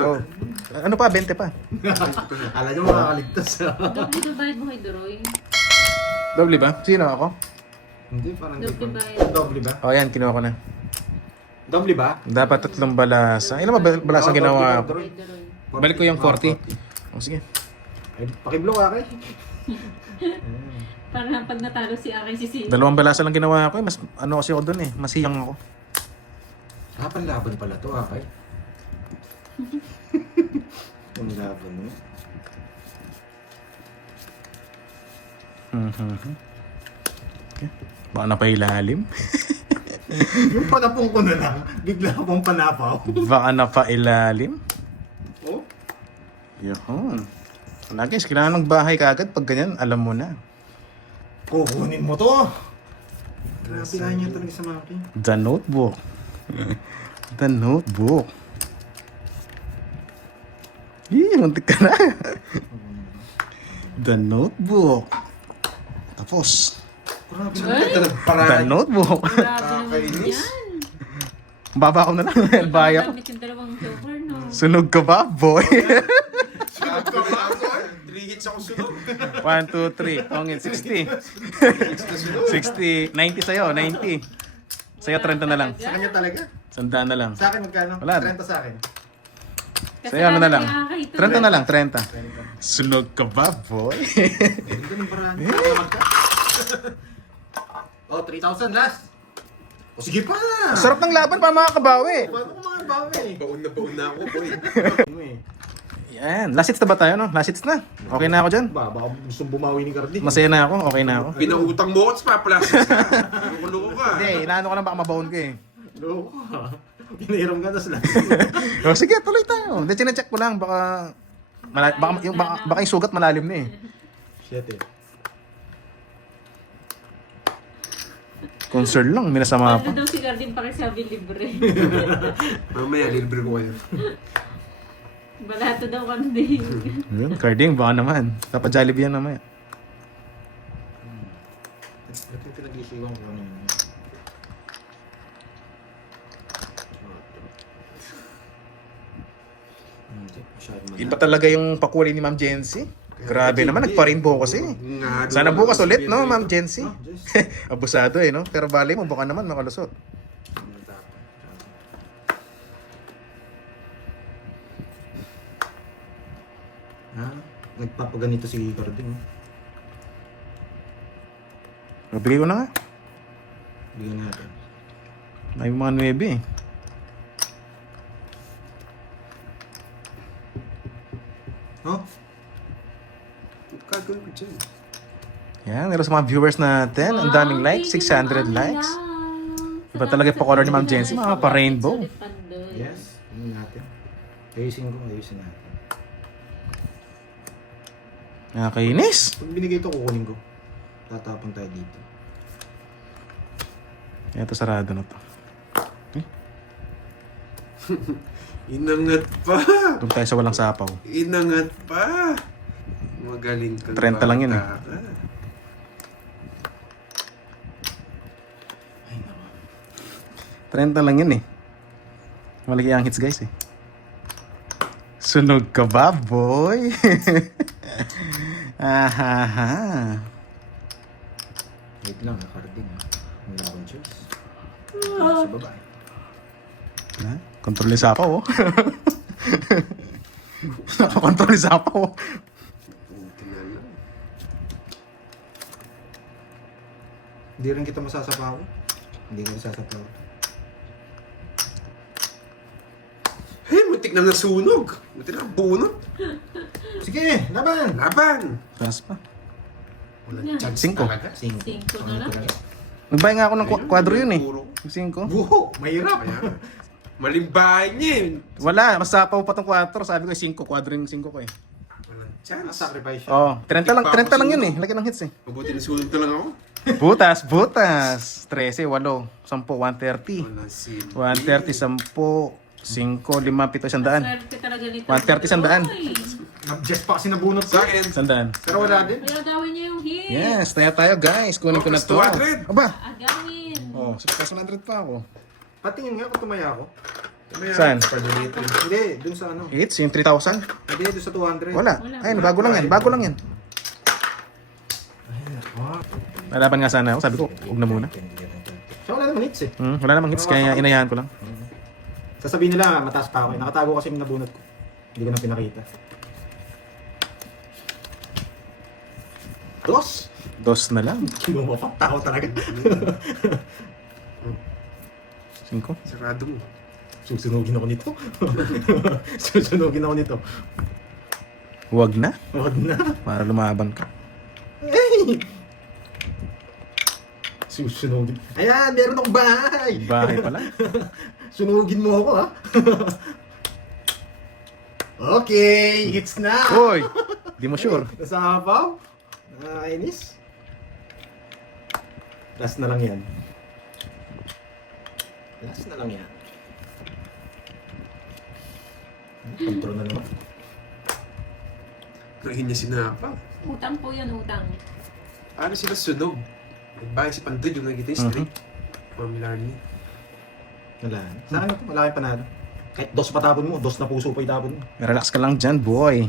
Oh. Ano pa? 20 pa. Alam nyo makakaligtas. Doble ba bayad mo kay Doroy? Doble ba? Sino ako? Hindi, parang di Doble pa. bayad. Doble ba? Oh, yan. Kinuha ko na. Doble ba? Dapat 3 balasa. Ilan ba balasa ginawa ko? Kay Doroy. Balik ko yung 40. Oh, sige. Ay, pakiblow ka kay. Para pag natalo si Aki si Sino. 2 balasa lang ginawa ko. Mas ano kasi ako dun eh. Masiyang ako. Laban pala to, kay. Ang laban mo. Okay. Baka napailalim. Yung panapong ko na lang, bigla akong panapaw. Baka napailalim. Oh? Yun. Wala guys, kailangan ng bahay kaagad. Pag ganyan, alam mo na. Kukunin mo to. Grabe na niya talaga sa maki. The Notebook. The Notebook. Muntik ka na. The Notebook. Tapos. Grabe Ay! na talaga The paraan. Notebook. Grabe naman Kakainis. yan. Baba ko na lang. Baya ko. Gamit yung dalawang joker, no? Sunog ka ba, boy? Sunod ka ba ako? 3 hits ako sunod. 1, 2, 3. Tongin, 60. 60. 90 sa'yo, 90. Sa'yo, 30 na lang. Sa kanya talaga? 100 na lang. Sa akin magkano? Wala. 30 sa akin. Sa'yo, ano na lang? Kasalanan ni Aki ito. 30 na lang, 30. Sunog ka ba, boy? Ganda ng paraan. Salamat ka. Oh, 3,000 last. O sige pa. Sarap ng laban para makakabawi. Paano ko mga bawi? Baon na ako, boy. Yan. Last hits na ba tayo, no? Last hits na. Okay na ako dyan. Baka gustong bumawi ni Cardi. Masaya na ako. Okay na ako. Pinautang mo ako sa papalasas ka. Loko-loko ka. Hindi, inaano ko lang baka mabaon ko eh. Loko ka. Pinahiram ka na sila. O, sige, tuloy tayo. Hindi, chinecheck ko lang. Baka, baka yung sugat malalim na eh. Shit eh. Concern lang, minasama Ano pa. daw si Cardin pakisabi libre. Mamaya, libre ko kayo. Balato daw kami. Yun, carding, baka naman. Dapat Jollibee yan naman. Ito yung pinag-isiwan ko ano yun. Hindi, masyado man. Iba talaga yung pakuli ni Ma'am Jency. Grabe naman, nagpa-rainbow kasi. Sana bukas ulit, no, Ma'am Jency? Ah, Diyos. Abusado eh, no? Pero bali mo, baka naman makalusot. Ha? Nagpapaganito si Cardi, no? Bigay ko na nga. Bigyan natin. May mga 9 eh. Oh? Gagawin ko dyan. Yan, meron sa mga viewers natin. Ang daming likes, 600 likes. Iba talaga yung pa-color ni Ma'am Jency, mga pa-rainbow. Yes. Ano natin? Ayusin natin. Nakakainis. Pag binigay ito, kukunin ko. Tatapon tayo dito. Ito, sarado na to. Inangat pa. Doon tayo sa walang sapaw. Inangat pa. Magaling ka. 30 lang yun eh. bata ka. Ay, naku. 30 lang yun eh. Malaki ang hits guys eh. Sunog ka ba, boy? Ahaha. Wait lang, Cardi, ha? Wala akong choice. Sa babae. Ha? Kontrol yung sapaw oh. Nakakontrol yung sapaw oh. Buti na lang. Hindi rin kita masasapaw. Hindi ka masasapaw. Hey, muntik na nasunog. Muntik na bunot. Sige, laban! Laban. Taas pa. Walang chance 5. talaga. Cinco na lang. Nagbay nga ako ng Ayun, kwadro yun eh. puro. 5. Buho! Mahirap! Kaya, malimbahin niya eh. Wala, mas sapaw pa tong 4. Sabi ko 5, kwadro yung 5 ko eh. Walang Ah, chance. sacrifice siya. Oh, 30 lang yun eh. Laki ng hits eh. Mabuti na sunod na lang ako. Butas. 13, 8, 10, 130. Walang silbi. 130, 10, 5, 5, 7, 100. Swerte talaga nito. 130, 100. Oy! Nag-jest pa kasi nabunot Sa sa akin, 100. Pero wala din. Kaya gawin niyo yung hit. Yes, tayo guys. Kunin ko na to. Plus 200. Aba. Agawin. Oh, plus 100 pa ako. Patingin nga kung tumaya ako. Saan? Pardonate. Hindi, dun sa ano. Hits, yung 3,000? Hindi, dun sa 200. Wala. Ayun, bago lang yan. Bago lang yan. Ah, Nalaban nga sana ako. Sabi ko, huwag na muna. siya wala naman hits eh. Wala namang hits, kaya inayahan ko lang. Sasabihin nila, mataas pa ako eh. Nakatago kasi yung nabunot ko. Hindi ko na pinakita. Dos! Dos na lang. Kinuha tao talaga. 5. Sarado mo. Susunugin ako nito. Susunugin ako nito. Huwag na. Huwag na. Para lumaban ka. Hey! Susunugin. Ayan, meron akong bahay. Bahay pala. Sunugin mo ako ha. Okay, hits na. Hoy! Di mo sure. Nasa hapaw. Nakakainis. Last na lang yan. Last na lang yan. Control na naman. Krahin niya sinapa. Utang po yun, utang. Ano sila sunog? Nagbayang si Pandoy yung nakikita yung straight. Mamilarni. Wala. Sa akin, malaki panalo. Kahit dos pa tapon mo, dos na puso pa itapon mo. Relax ka lang dyan, boy.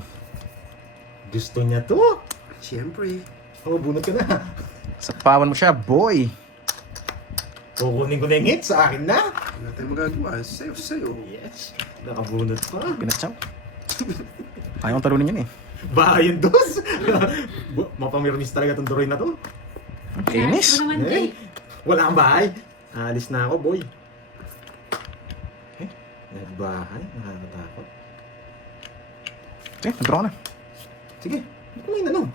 Gusto niya to. Siyempre. Oo, bunot ka na. Sapawan mo siya, boy. Kukunin ko na yung hit sa akin na. Wala tayong magagawa. Sa'yo. Yes. Nakabunot pa. Pinatsaw. Ayaw kong talunin yun eh. Bahay yung dos. Mapamirmis talaga itong duroy na to. Kainis. Ano naman, Eh, Jay? wala kang bahay. Alis na ako, boy. Nagbahay? Nakakatakot. Nag-draw na. Sige, hindi ko inanong.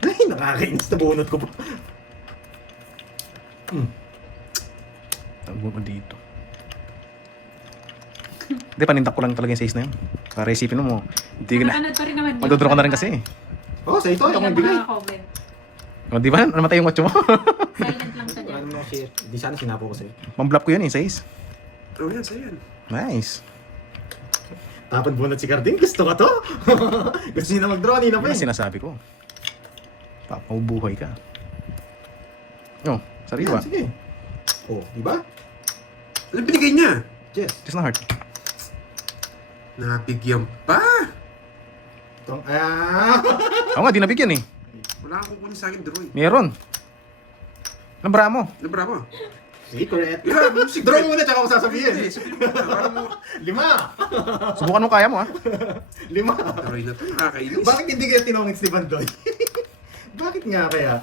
Ay, nakakainis na bunot ko pa. Tagbo mo dito. Hindi, panindak ko lang talaga yung 6 na yun. Para isipin mo, hindi ka na. Nakanood pa rin naman yun. Magdodraw ka na rin kasi eh. Oo, sa ito, Hindi ako ka magbigay. makaka-comment. O, di ba? Namatay yung 8 mo. Silent lang siya Wala dyan. naman ako share. Di sana sinapo ko sa'yo. Pang-blop ko yun eh, 6. Oh, yan. Sa'yo yan. Nice. Tapon bunot si Carding, gusto ka to? Gusto niya na mag-draw, kanina pa Yun ang eh. sinasabi ko. Papabuhay ka. Oh, sariwa. Yan, sige. Oh, di ba? Ano binigay niya? Yes. Just na heart. Nabigyan pa. Itong, Oo nga, di nabigyan eh. Wala kang kukunin sa akin, Droy. Meron. Lambra mo. Ano bravo? Secret. Yeah, music. Draw muna, tsaka ako sasabihin. Hindi, sabihin mo na. Para mo. 5. Subukan mo, kaya mo ha. 5. Droy na to. Nakakainis. Bakit hindi kaya tinongits ni Pandoy? Bakit nga kaya?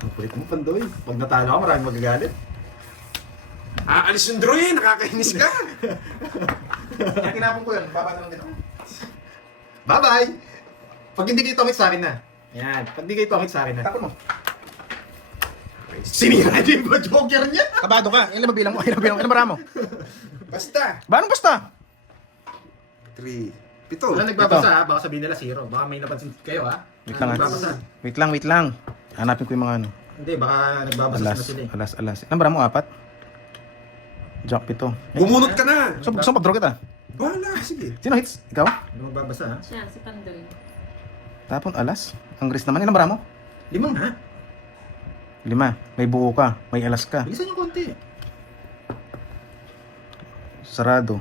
Ang kulit mo, Pandoy. Pag natalo ka, maraming magagalit. Aalis yung Droy. Nakakainis ka. Kaya kinapon ko yun, baba na lang din ako. Bye-bye! Pag hindi kayo tongits sa akin na. Yan. Pag hindi kayo tongits sa akin na. Tapon mo. Sinira din ba joker niya? Kabado ka. Ilan ba bilang mo? Ilan bilang? Ilan bara mo? Basta. Ba, anong basta? 3. 7. Wala nagbabasa ha. Baka sabihin nila 0. Baka may napansin kayo ha. Wait lang, Nagbabasa. wait lang. Hanapin ko yung mga ano. Hindi, baka nagbabasa na sila eh. Alas. Ilan bara mo? 4? Jack 7. Bumunot ka na. Saan pag-draw kita? Bahala. Sige. Sino hits? Ikaw? Ano magbabasa ha? Siya, si Pandoy. Tapon, alas. Ang gris naman. Ilan bara mo? 5 ha? 5. May buo ka. May alas ka. Bilisan yung konti. Sarado.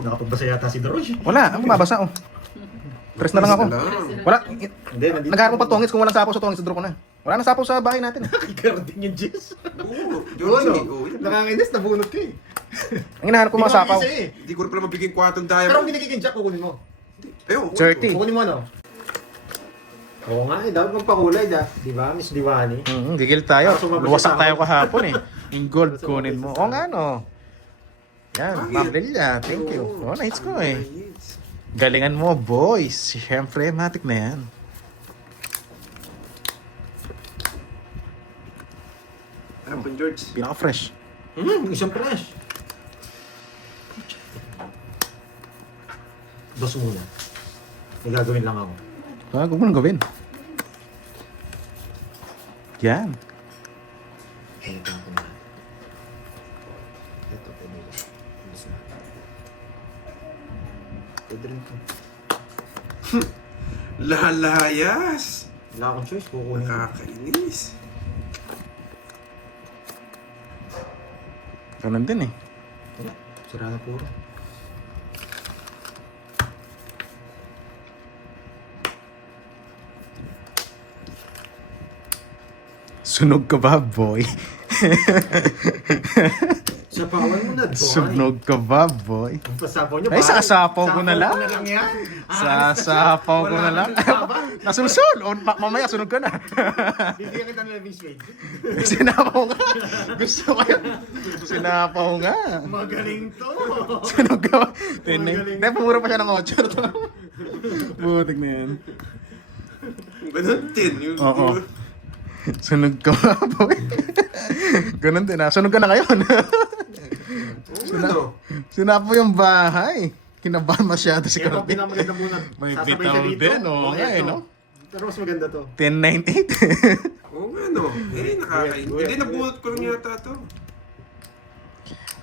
Nakapagbasa yata si Droy. Wala. Ang mabasa oh. Press na lang ako. Wala. Hindi, nandito. Nagharap mo pa tongits kung walang sapaw sa tongits, draw ko na. Wala nang sapaw sa bahay natin. Kikarding yung Jess. Oo. Oo, no? Oo. Nakakainis, nabunot ka eh. Ang hinahanap ko Hindi mga sapaw. mag-isa eh. Hindi ko rin pala mabigyan kwatong Pero kung diamond. binigay kay Jack, kukunin mo. Ayun. 30. Kukunin mo ano? Oo nga eh, dapat magpakulay da. Di ba, Miss Diwani? Gigil tayo. Para sumabay Luwasak sa tayo sahod. kahapon eh. Yung gold kunin mo. Oo nga no. Yan, Ma'am Delia. Thank you. Oh, nice ko eh. Galingan mo, boys. Siyempre, matik na yan. Ano po, George? Pinaka-fresh. Isang fresh. Dos muna. May gagawin lang ako. Huwag mo nang gawin. Yan. Eh, ito ako na. Ito, pwede ko. Alis na. Pwede rin ito. Lalayas. Wala akong choice, kukunin ko. Nakakainis. Ganun din eh. Wala. Sira na puro. Sunog ka ba, boy? Sapawan mo na, boy. Sunog ka ba, boy? Ang pasapaw niyo, Ay, sasapaw ko na lang. Sapaw ko na lang yan. Sasapaw ko na lang. Nasunod. O, mamaya sunog ka na. Bibigyan kita ng living shade. Sinapaw nga. Gusto ko yan. Sinapaw nga. Magaling to. Sunog ka ba? Magaling. Hindi, pumura pa siya ng 8. Butik na yan. Ganun din. Yung, Oo. Sunog ka ba, boy? Ganun din ah. Sunog ka na ngayon. ano? Sinapo yung bahay. Kinabahan masyado si Ito ang Kirby. pinakamaganda muna. May Sasabay bitaw ka dito. din, oo nga eh, ito. no? Pero mas maganda to. 1098. Oo nga, no? Eh, nakakain. Wait. Hindi, nabunot ko lang yata to.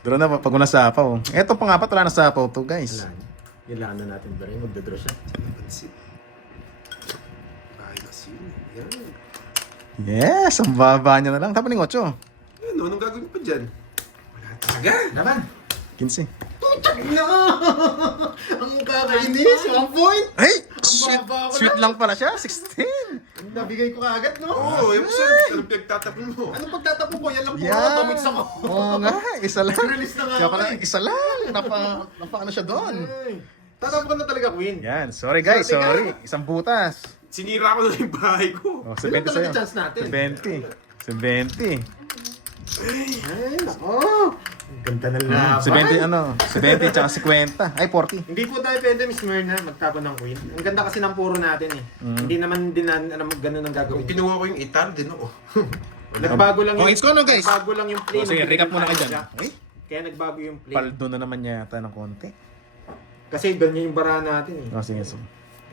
Doon na, pag wala sapaw. Eto pang apat, wala na sapaw to, guys. Wala na. Kailangan na natin ba rin? Magdadraw siya. Napansin. Bahay kasi yun. Yan. Yes, ang baba niya na lang. Tapos ng 8. Ano, anong gagawin pa dyan? Wala talaga. Laban! 15. No! Ang kakainis! 1 point! Ay! Ang Sweet, baba ko sweet lang. lang pala siya. 16. Nabigay ko kaagad, no? Oo, yung sir, anong pinagtatapon mo? Anong pagtatapon ko? Yan lang puro Yan. atomics ako. Oo nga, isa lang. Nag-release na nga Kaya ako pala, eh. isa lang. Napa ano siya doon. Ay, tatapon ko na talaga, Queen. Yan, sorry guys, Sorry ka. sorry. Isang butas. Sinira ko na yung bahay ko. Oh, Ilan 70 talaga sa'yo. chance natin? 70. 70. Ay, nako. Ang ganda ng laban. 70 ano? 70 tsaka 50. Ay, 40. Hindi po tayo pwede, Miss Myrna, magtapon ng Queen. Ang ganda kasi ng puro natin eh. Hindi naman din ganun ang Kung gagawin. kinuha ko yung itar, din ako. Nagbago lang Oh, it's ko, no, guys? Nagbago lang yung play. Oh, sige, recap muna kayo dyan. Ay, Kaya nagbago yung play. paldo na naman yata ng konti. Kasi ganyan yung bara natin eh. Oh, sige, so.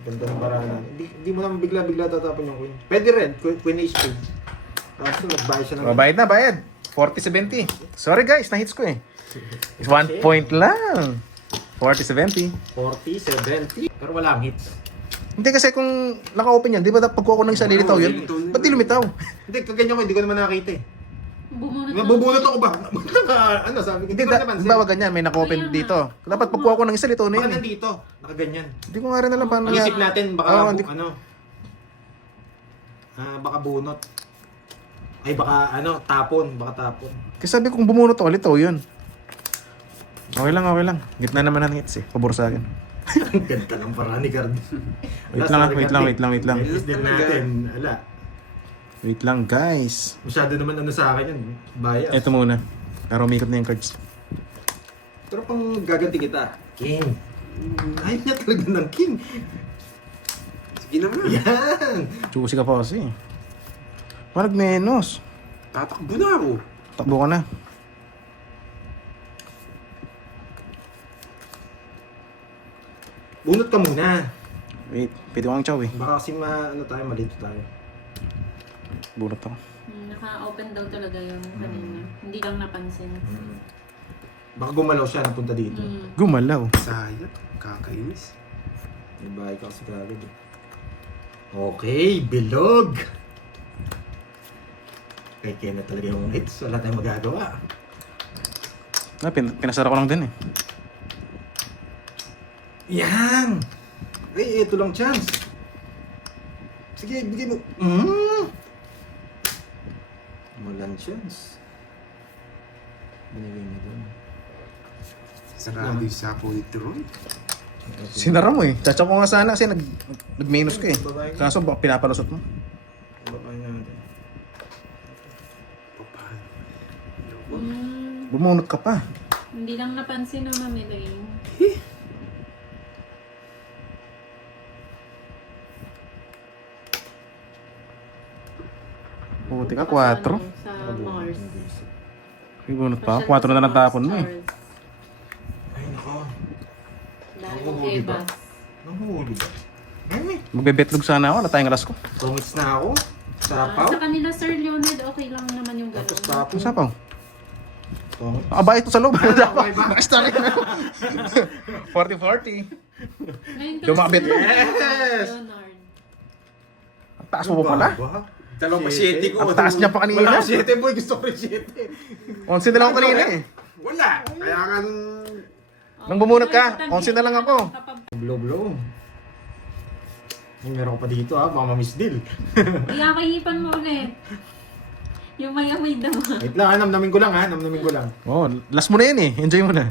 Ganda ng bara natin. Hindi mo naman bigla-bigla tatapon yung Queen. Pwede rin, Queen Ace Queen. Kaso nagbayad siya ng... Oh, bayad na, bayad. 40-70. Sorry guys, na-hits ko eh. It's 1 point lang. 40-70. 40, 70. Pero wala ang hits. Hindi kasi kung naka-open yan, di ba pagkuha ko ng isa lilitaw yun? lilitaw na. Ba't di lumitaw? Hindi, kaganyan ko, hindi ko naman nakita eh. Bumunot Nabubunot ako ba? ano sabi ko? Hindi, ko naman. di ba ganyan, may naka-open Kaya nga. dito. Dapat pagkuha ko ng isa litaw na Baka yun eh. nandito, nakaganyan. Hindi ko nga rin alam paano Isip natin, baka Oo, hindi- baka bunot. Ay, baka tapon, baka tapon. Kasi sabi ko kung bumunot ako, litaw yun. Okay lang, okay lang. Gitna naman ng hits eh. Pabor sa akin. Ang ganda ng paraan ni Cardin. Wait lang, wait lang, wait lang, wait lang. Release din natin. Ala. Wait lang guys. Masyado naman sa akin yun. Bias. Ito muna. Para umikot na yung cards. Pero pang gaganti kita. King. Ayaw niya talaga ng king. Sige naman. Yan. Choosy ka pa kasi. Parang menos. Tatakbo na ako. Takbo ka na. Bunot ka muna. Wait, pwede ko ang chow eh. Baka kasi malito tayo. Bunot ako. Naka-open daw talaga yung kanina. Hindi lang napansin. Baka gumalaw siya, napunta dito. Gumalaw. Sayang. Kakainis. May bahay ka kasi kagad eh. Okay, bilog! Kaya na talaga yung hits. Wala tayong magagawa. Na, pinasara ko lang din eh. Yan! Ay, ito lang chance. Sige, bigay mo. Walang chance. Binigay mo doon. Sarado yung sapo ni Troy. Sinara mo eh. Chacha ko nga sana kasi nag-minus ka eh. Kaso pinapalusot mo. Babae natin. O, paano? Bumunot ka pa. Hindi lang napansin ng mamilayin. Puti ka, 4. Sa Mars. Bunot pa ako. 4 na natapon mo eh. Ay, nako. Dahil Ako, kong di ba? Evas. Nanguhuli ba? Ay, Magbebetlog sana ako. Natayang alas ko. tungits na ako. Sapaw. Sa kanila, Sir Leonid, okay lang naman yung Tapos gano'n. tapos. Ang sapaw. Tungits. Aba, ito sa loob. okay ba? Nakastart na. 40-40. Ngayon ka Lumapit na, mo. Yes! Leonard. Ang taas mo pa pala. Dalawang pasyente ko. Ang taas niya pa kanina. Wala ko 7 boy, gusto ko rin 7. 11 na lang ako kanina eh. wala. Kaya nga Nang bumunot ka, 11 na lang ako. Blow. Ay, meron ko pa dito ha, baka ma-miss deal. Iyakahipan mo ulit. Yung may amoy daw. Wait lang ha, namnamin ko lang ha, namnamin ko lang. Oh, last mo na yan eh. Enjoy mo na.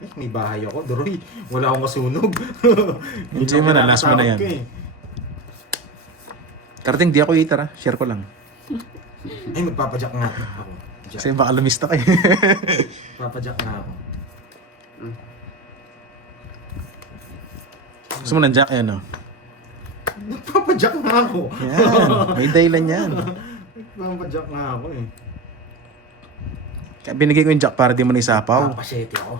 Eh, may bahay ako, Doroy. Wala akong kasunog. Enjoy mo na, last mo na yan. Karating di ako eater ha. Share ko lang. Ay, magpapadyak nga ako. Jack. Kasi baka lumista kayo. Papadyak nga ako. Gusto mo ng jack yan oh. Magpapadyak nga ako. Yan. May dahilan yan. Magpapadyak nga ako eh. Kaya binigay ko yung jack para di mo na isapaw. Papasyete ako.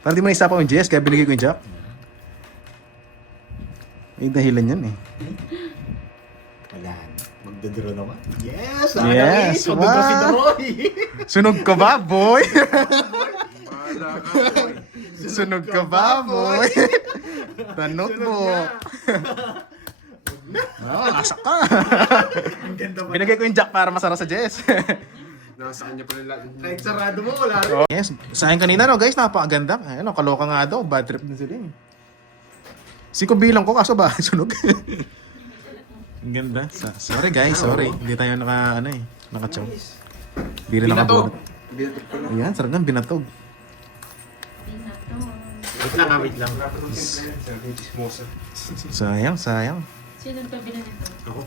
Para di mo na isapaw yung Jess, kaya binigay ko yung jack. May dahilan yan eh. Wala na. Magdadraw naman. Yes! Yes, Magdadraw si wow. Doroy. Sunog ka ba, boy? bahala ka, boy. Sunog ka ba, boy? Tanot mo. Oo, lasak ka. Ang ganda pa. Binigay ko yung jack para masara sa Jess. Nasa kanya pa nila. Kahit sarado mo, wala rin. Yes, sayang kanina no guys, napakaganda. Ayun, kaloka nga daw, bad trip din sila eh. Siko bilang ko kaso ba sunog. Ang ganda. Sorry guys, sorry. Hindi tayo naka-chow. Hindi rin Binatog. nakabunot. Binatog pala. Ayan, sarap ng binatog. Wait lang ha, wait lang. Sabi yung chismosa. Sayang. Sino nagpabila nito? Ako.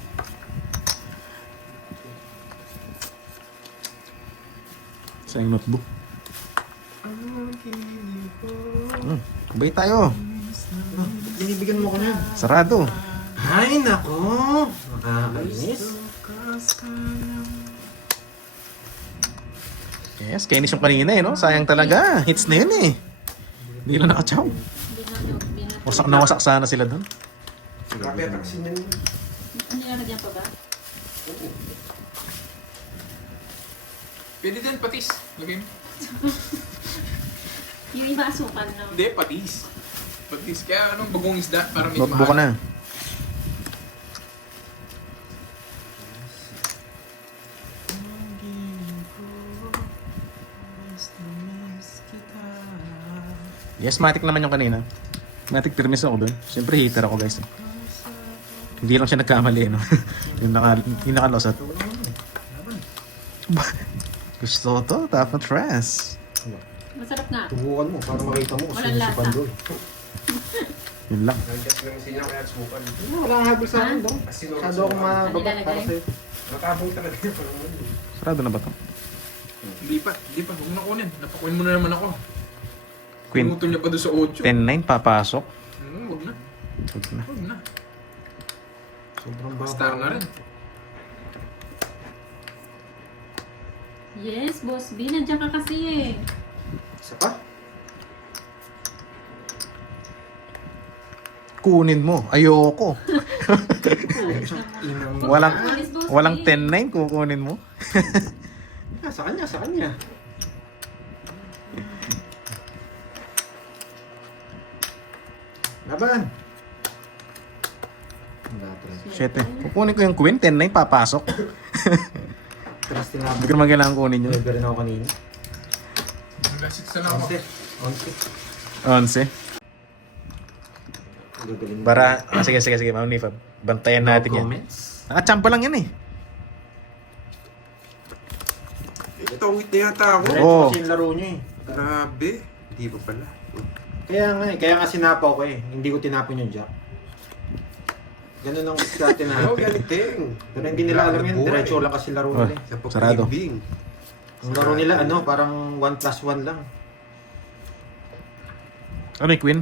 Sayang notebook. Kubay tayo. Binibigyan mo ko na. Sarado. Ay, nako. Nakakainis. Yes, kainis yung kanina eh, no? Sayang talaga. Hits na yun eh. Hindi na naka-chow. Binatog. Wasak na wasak sana sila doon. Grabe, taksin yan. Ano nilalagyan pa ba? Pwede din, patis. Lagay mo. Yung iba asukal na. Hindi, patis. Patis. Kaya anong bagong isda? Para may Notebook ka na. Yes, matik naman yung kanina. Matik permis ako doon. Siyempre heater ako guys. Hindi lang siya nagkamali no. yung nakalosat. Gusto ko to, top of stress. Masarap nga. Tubukan mo para makita mo kung Walang sino si lasa. Pandoy. Yun lang. Nandiyan lang siya kaya subukan. Wala kang habol sa akin, Dong. Kasi Masyado akong mababat para sa'yo. Nakabong talaga yung parang Sarado na ba to? Hindi pa. Huwag mo na kunin. Napakunin mo na naman ako. Queen. Pinutol niya pa doon sa 8. 10-9 papasok. Huwag na. Huwag na. Huwag na. Sobrang baba. Star na rin. Yes, Boss B. Nandiyan ka kasi eh. Isa pa? Kunin mo. Ayoko. Inang... Walang 10-9 kukunin mo. Ah, sa kanya. Laban. Wala, tres. 7. Kukunin ko yung queen. 10-9 papasok. Tres tinapos. Hindi ko naman kailangan kunin yun. Nag rin ako kanina. Nag-6 na lang ako. 11. 11. Gagaling. Para, sige, Ma'am Nifa. Bantayan natin yan. Comments? Nakachampa lang yan eh. Ito, wait na yata ako. Diretso Oo. kasi yung laro niyo eh. Grabe. Hindi pa pala. Kaya nga sinapaw ko eh. Hindi ko tinapon yung jack. Ganun ang dati Oo, natin. ganiting. Pero hindi nila alam yan. Diretso lang kasi laro nila eh. Sa Sarado. pagpibing. Ang laro nila parang 1+1 lang. Ano yung queen?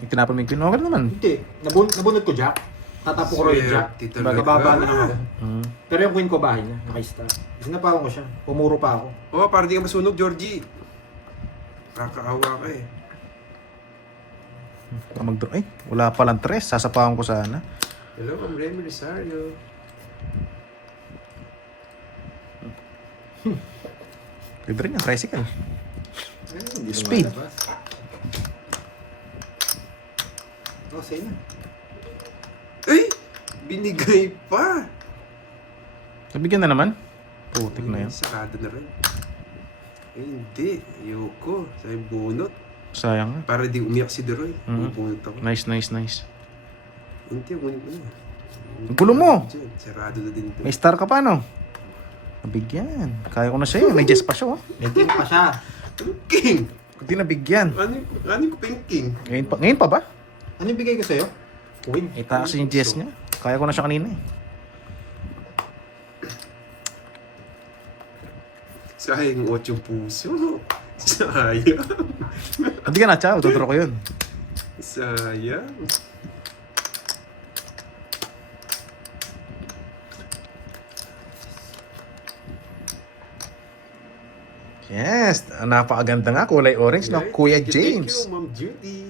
Tinapon mo yung queen? Okay naman. Hindi. Nabunod ko jack. Tatapo ko rin yung jack. Swerte talaga. Nababa na lang ako. Mm. Pero yung queen ko bahay na. Naka-star. Sinapawan ko siya. Pumuro pa ako. Oo, para di ka masunog, Georgie. Kakaawa ka eh. Mag-draw. Ay, wala palang 3. Sasapawan ko sana. Hello, I'm Remy Rosario. Pwede rin yung tricycle. Ay, hindi Speed. lumalabas. Oh, say na. Ay! Binigay pa! Nabigyan na naman. Putik na yan. Sarado na rin. Eh, hindi. Ayoko. Sabi bunot. Sayang nga. Para di umiyak si Deroy. Mhm. Bunot ako. Nice, nice, nice. Hindi, bunot mo na. Ang gulo mo. Diyan, sarado na din ito. May star ka pa, no? Nabigyan. Kaya ko na sa'yo. May Jess pa siya, oh. May king pa siya. King! Hindi nabigyan. Ano ko pa yung king? Ngayon pa ba? Ano yung bigay ko sa'yo? Win. Itaas yung Jess niya. Kaya ko na siya kanina, eh. Sayang 8 puso. Sayang. Hindi ka na, chow. Tuturo ko yun. Sayang. Yes. Napakaganda nga. Kulay orange, no? Right? Kuya Thank you, James. Thank you, Ma'am Judy.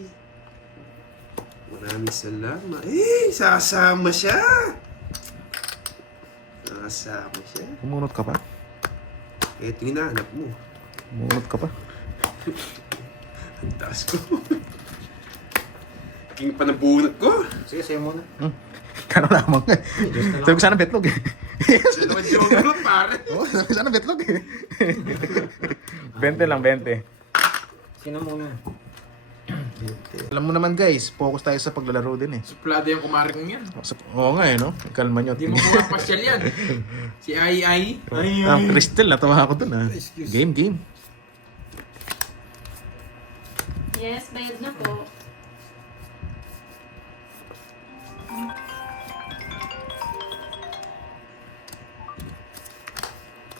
Maraming salamat. Eh, sasama siya. Sasama siya. Umunot ka pa? Ito yung hinahanap mo. Umunot ka pa? Ang taas ko. King pa ng bunot ko. Sige, sa'yo muna. Kano lamang nga. Sabi ko sana betlog, eh. Siya naman yung bunot, pare. Oo, sabi ko sana betlog, eh. 20 lang, 20. Sino muna? Alam mo naman, guys, focus tayo sa paglalaro din, eh. Suplado yung kumari kong yan. Oo nga, eh, no? Kalma nyo. Hindi mo kuha pasyal yan. Si Ai. Crystal, natawa ako dun, ah. Game, game. Yes, bayad na po.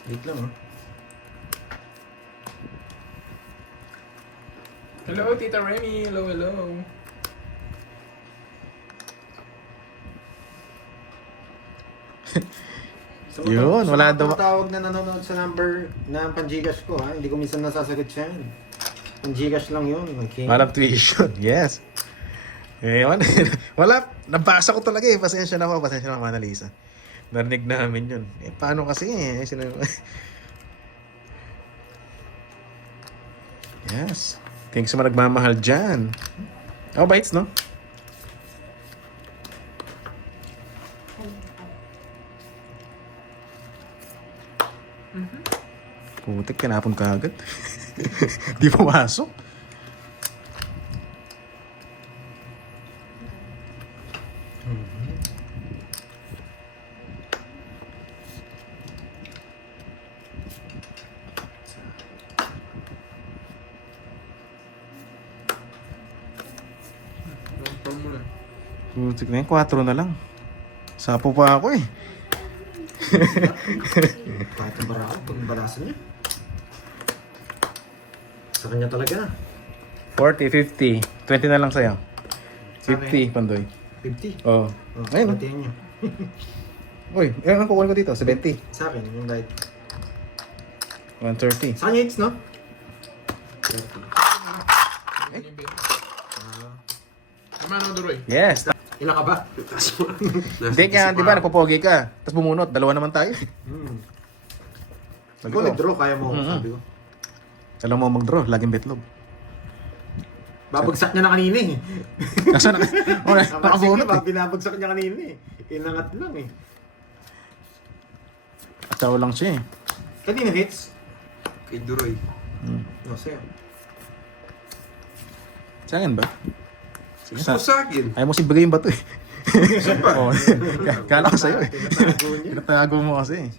Wait lang, oh. Hello, Tita Remy. Hello, hello. So, Yun, wala daw- tawag na nanonood sa number na pang-Gcash ko, ha? Hindi ko minsan nasasagot siya yan. Pang-Gcash lang yun. Okay. Walang tuition, yes. Eh, wala. Nabasa ko talaga, eh. Pasensya na ako, pasensya na ako, Mona Lisa. Narinig namin yun. Eh, paano kasi, eh? Yes. Thanks sa mga nagmamahal dyan. Oh, bites, no? Putik, kinapon ka agad. Di pumasok. Transform mo na. Putik na yun, 4 na lang. Sapo pa ako, eh. Kahit ang barako, pag balasan niya. Sa kanya talaga. 40, 50. 20 na lang sa'yo. Sa 50, Pandoy. 50. Oh. Oh, Ayun, no? batiin niyo. Uy, ang kukunin ko dito? 70. Sa akin, yung guide. 130. Sa kanya, it's, no? 30. Tama na, Duroy. Yes. Ilan ka ba? Taas mo. Hindi kaya, di ba, nagpopogi ka. Tapos bumunot. Dalawa naman tayo. Sabi Ikaw ko, nag-draw, kaya mo, Mhm. sabi ko. alam mo mag-draw. Laging betlog. Babagsak niya na kanina eh. Nasaan na? Oh, nakabunot, eh. Binabagsak niya kanina eh. Inangat lang eh. Ataw lang siya, eh. Kanina hits? Kay Duroy. No, sa'yo. Sa akin ba? Gusto ko sa akin. Ayaw mo sibigay yung bato, eh. Saan pa? Oh, kala ko sa'yo, eh. Tinatago niya. Pinatago mo kasi, eh.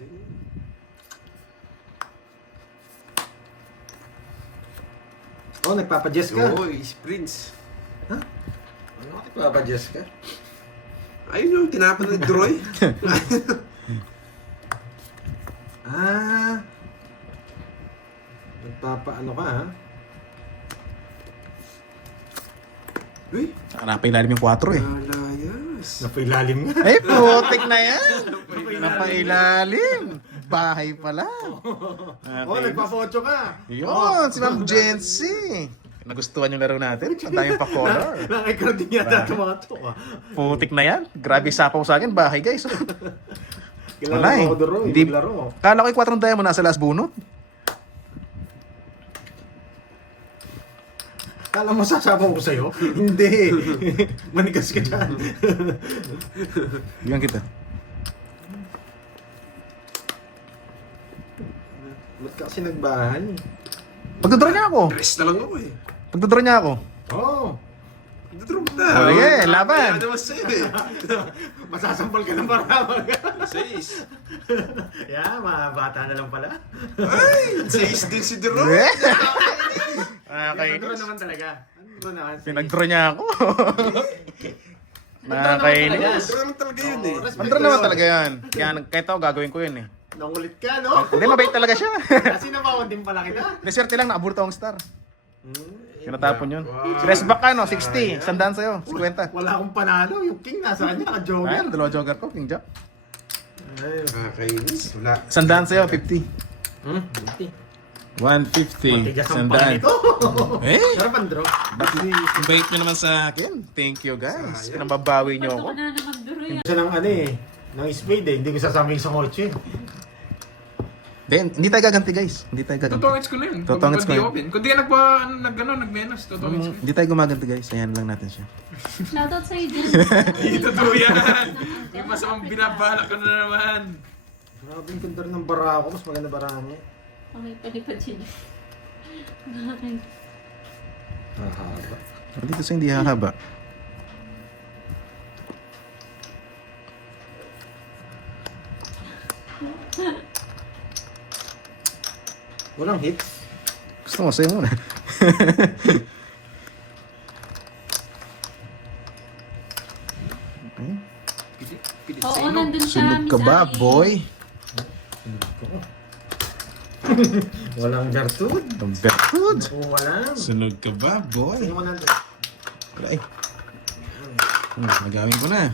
Oh, nagpapadyes ka. Oo, is Prince. Ano ka nagpapadyes ka? Ayun yung tinapan ng Duroy. Ah. Nagpapaano ka ha? Uy, Napailalim ilalim yung 4, eh. alayas. Napailalim nga. Ay, putik na yan! Napailalim! Bahay pala. Oh, nagpapocho ka. Yun, si Ma'am Jency. Nagustuhan yung laro natin. Ang daming pa-color. Nakikard din yata ito mga to ah. Putik na yan. Grabe sapaw sa akin. Bahay, guys. Kailangan Wala, eh. mo ako daro, Hindi- hindi laro. Kala ko yung 4 diamond nasa last bunot. Kala mo sasapaw ko sa'yo? Hindi. Manigas ka dyan. Bigyan kita. Ba't kasi nagbahay? Pagdodraw niya ako. Rest na lang ako eh. Pagdodraw niya ako. Oo. Nagdodrop na. Oh, yeah, laban. Kaya naman sa'yo eh. Masasampal ka ng paramag. 6. Yeah, mga bata na lang pala. Ay! 6 din si Dero. Eh? Pinag-draw naman talaga. Ano naman? Pinag-draw niya ako. Nakakainis. Dero naman talaga yun eh. Pagdraw naman talaga yan. Kaya kahit ako gagawin ko yun eh. Nangulit ka, no? Hindi, mabait talaga siya. Kasi nabawan din pala kita. Deswerte lang, naaburto ang star. Kinatapon yun. Rest back ka, no? 60. Sandaan sa'yo. 50. Wala akong panalo. Yung king nasa kanya, naka-joker. Ayun, dalawa jogger ko, King Jack. Nakakainis. Wala. Sandaan sa'yo, 50. Buti. 150. Matigas ang Sandaan. panito. Eh, Sarap ang draw. ang bait nyo naman sa akin. Thank you, guys. Pinababawi nyo ako. Gusto ko na na magduro yan. Siya ng ano eh. Ng spade eh. Hindi ko sasama yung sa kotse. Hindi tayo gaganti, guys. Hindi tayo gaganti. Totongits ko na yun. Totongits ko yun. Open. Kung di ka nagmenos, totongits ko. Hindi tayo gumaganti, guys. Ayan lang natin siya. Shoutout sa'yo dyan. Dito to yan. Yung masamang binabala ka na naman. Grabe yung ganda rin ng bara ko. Mas maganda bara niya. Okay, palipad siya. Bakit? Hahaba. Dito sa hindi hahaba. Walang hits. Gusto mo, sa'yo muna. Pilit Oo, sa'yo. nandun siya. Sunod ka ba, Miss Ai. boy? Walang gartud. Ang bertud. Oo, walang. Sunod ka ba, boy? Sa'yo mo nandun. Wala eh. Nagawin ko na.